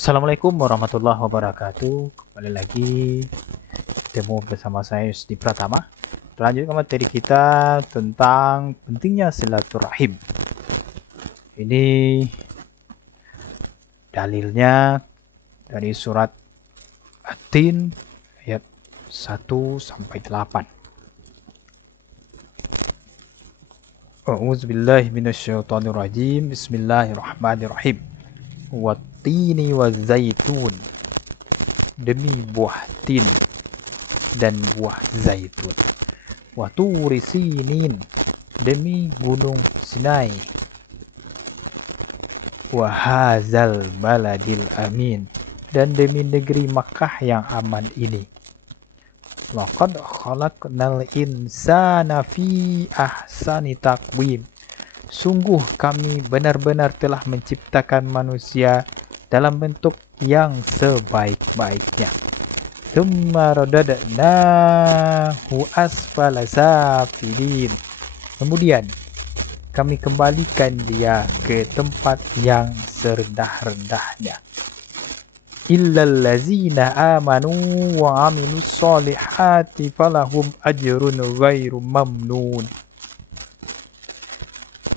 Assalamualaikum warahmatullahi wabarakatuh. Kembali lagi ketemu bersama saya Yusdi Pratama. Lanjutkan materi kita tentang pentingnya silaturahim. Ini dalilnya dari surat At-Tin ayat 1 sampai 8. A'udzubillahi minasyaitonirrajim. Bismillahirrahmanirrahim. Wattini wazaitun, demi buah tin dan buah zaitun. Waturi sinin, demi gunung Sinai. Wahazal baladil amin, dan demi negeri Makkah yang aman ini. Laqad khalaqnal insana fi ahsani taqwim, sungguh kami benar-benar telah menciptakan manusia dalam bentuk yang sebaik-baiknya. Tsumma radadnahu asfala safilin, kemudian kami kembalikan dia ke tempat yang serendah-rendahnya. Illal ladzina amanu wa amilus solihati falahum ajrun ghairu mamnun,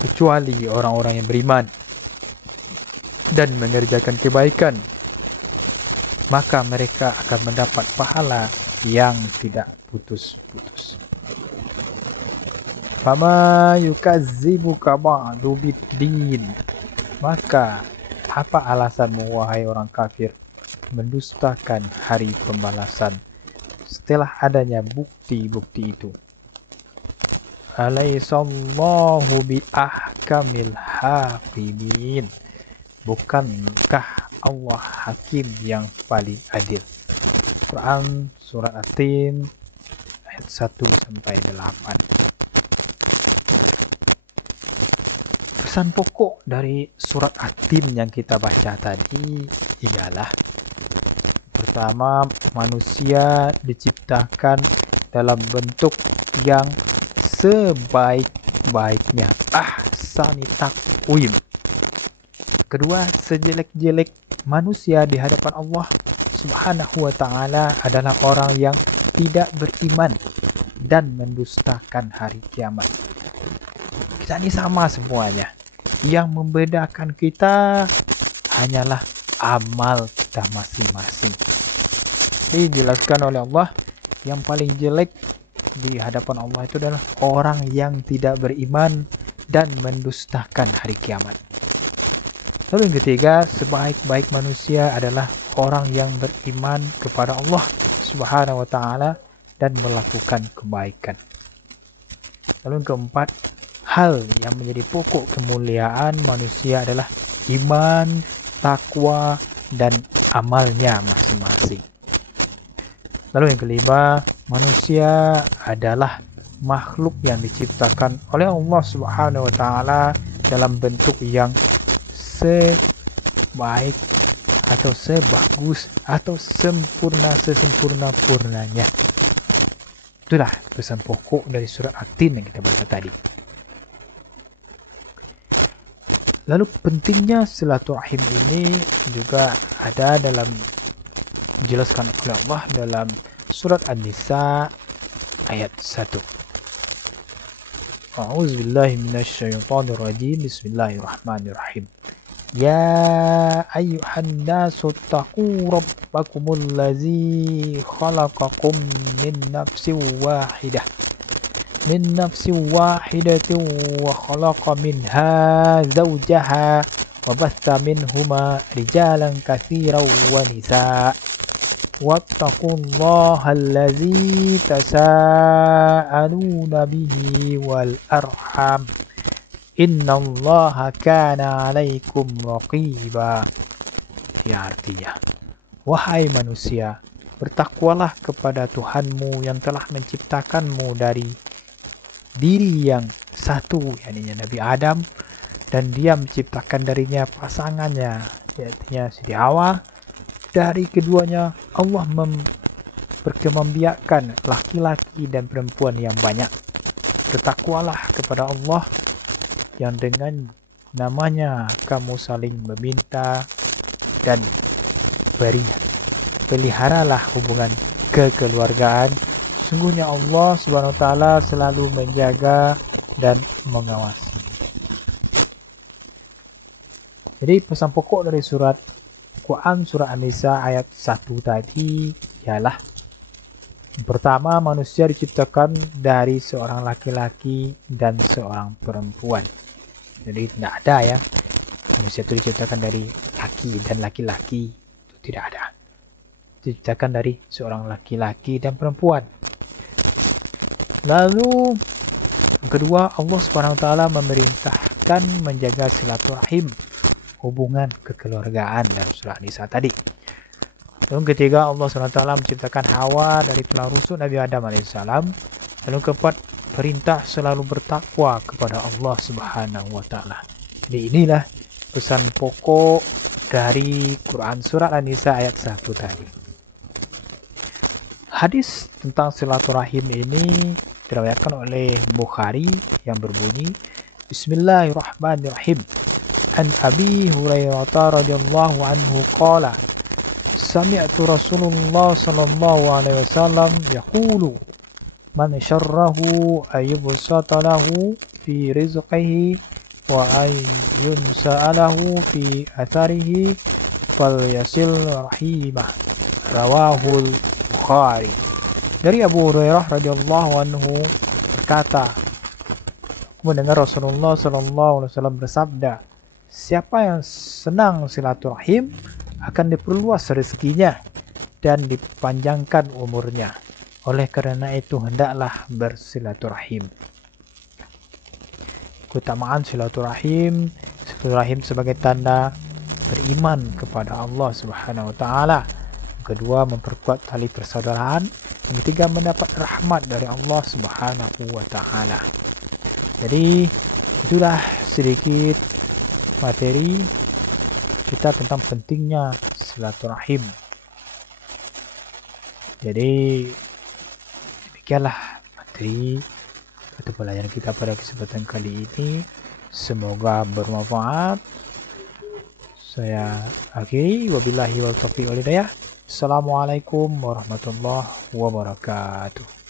kecuali orang-orang yang beriman dan mengerjakan kebaikan, maka mereka akan mendapat pahala yang tidak putus-putus. Fama yukazzibuka ba'du biddin, maka apa alasanmu wahai orang kafir mendustakan hari pembalasan setelah adanya bukti-bukti itu? Alaihissallahu bi ahkamil hakimin, bukankah Allah hakim yang paling adil? Quran surat At-Tin ayat 1 sampai 8. Pesan pokok dari surat At-Tin yang kita baca tadi ialah, pertama, manusia diciptakan dalam bentuk yang sebaik-baiknya, ahsani taqwim. Kedua, sejelek-jelek manusia di hadapan Allah Subhanahu wa ta'ala adalah orang yang tidak beriman dan mendustakan hari kiamat. Kita ini sama semuanya. Yang membedakan kita hanyalah amal kita masing-masing. Jadi dijelaskan oleh Allah, yang paling jelek di hadapan Allah itu adalah orang yang tidak beriman dan mendustakan hari kiamat. Lalu yang ketiga, sebaik-baik manusia adalah orang yang beriman kepada Allah Subhanahu wa ta'ala dan melakukan kebaikan. Lalu yang keempat, hal yang menjadi pokok kemuliaan manusia adalah iman, takwa, dan amalnya masing-masing. Lalu yang kelima, manusia adalah makhluk yang diciptakan oleh Allah Subhanahu wa ta'ala dalam bentuk yang sebaik atau sebagus atau sempurna sesempurna-purnanya. Itulah pesan pokok dari surat At-Tin yang kita baca tadi. Lalu pentingnya silaturahim ini juga ada dalam dijelaskan oleh Allah dalam surat An-Nisa ayat 1. A'udzubillahi minasyaitonirrajim. Bismillahirrahmanirrahim. Ya ayyuhan nasu taqu rabbakumul ladzi khalaqakum min nafsin wahidah wa khalaqa minha zawjaha wa batha minhuma rijalan katsiran wa nisaa. Wattaqullaha allazi tasaaluna bihi wal arham, innallaha kana 'alaikum raqiba. Ya, artinya, wahai manusia, bertakwalah kepada Tuhanmu yang telah menciptakanmu dari diri yang satu, yakni Nabi Adam, dan dia menciptakan darinya pasangannya, yaitu Siti Hawa. Dari keduanya Allah membiarkan laki-laki dan perempuan yang banyak. Bertakwalah kepada Allah yang dengan namanya kamu saling meminta dan peliharalah hubungan kekeluargaan. Sungguhnya Allah Subhanahu wa taala selalu menjaga dan mengawasi. Jadi pesan pokok dari surat Quran surah An-Nisa ayat 1 tadi ialah pertama, manusia diciptakan dari seorang laki-laki dan seorang perempuan. Jadi tidak ada ya manusia itu diciptakan dari laki dan laki-laki, itu tidak ada. Diciptakan dari seorang laki-laki dan perempuan. Lalu yang kedua, Allah Subhanahu wa taala memerintahkan menjaga silaturahim, hubungan kekeluargaan dalam surah An-Nisa tadi. Lalu ketiga, Allah SWT menciptakan Hawa dari tulang rusuk Nabi Adam AS. Lalu keempat, perintah selalu bertakwa kepada Allah Subhanahu wa taala. Jadi inilah pesan pokok dari Quran surat An-Nisa ayat 1 tadi. Hadis tentang silaturahim ini diriwayatkan oleh Bukhari yang berbunyi, Bismillahirrahmanirrahim. An Abi Hurairah radhiyallahu anhu qala Sami'tu Rasulullah sallallahu alaihi wasallam yaqulu man syarrahu ayyubsata lahu fi rizqihi wa ayyunsa'alahu fi atharihi falyasil rahimah, rawahul Bukhari. Dari Abu Hurairah radhiyallahu anhu berkata, aku mendengar Rasulullah sallallahu alaihi wasallam bersabda, siapa yang senang silaturahim akan diperluas rezekinya dan dipanjangkan umurnya. Oleh karena itu hendaklah bersilaturahim. Keutamaan silaturahim sebagai tanda beriman kepada Allah Subhanahu wa taala. Kedua, memperkuat tali persaudaraan. Yang ketiga, mendapat rahmat dari Allah Subhanahu wa taala. Jadi itulah sedikit materi kita tentang pentingnya silaturahim. Jadi demikianlah materi atau pelajaran kita pada kesempatan kali ini. Semoga bermanfaat. Saya akhiri, wabillahi wal taufiq wal hidayah. Assalamualaikum warahmatullahi wabarakatuh.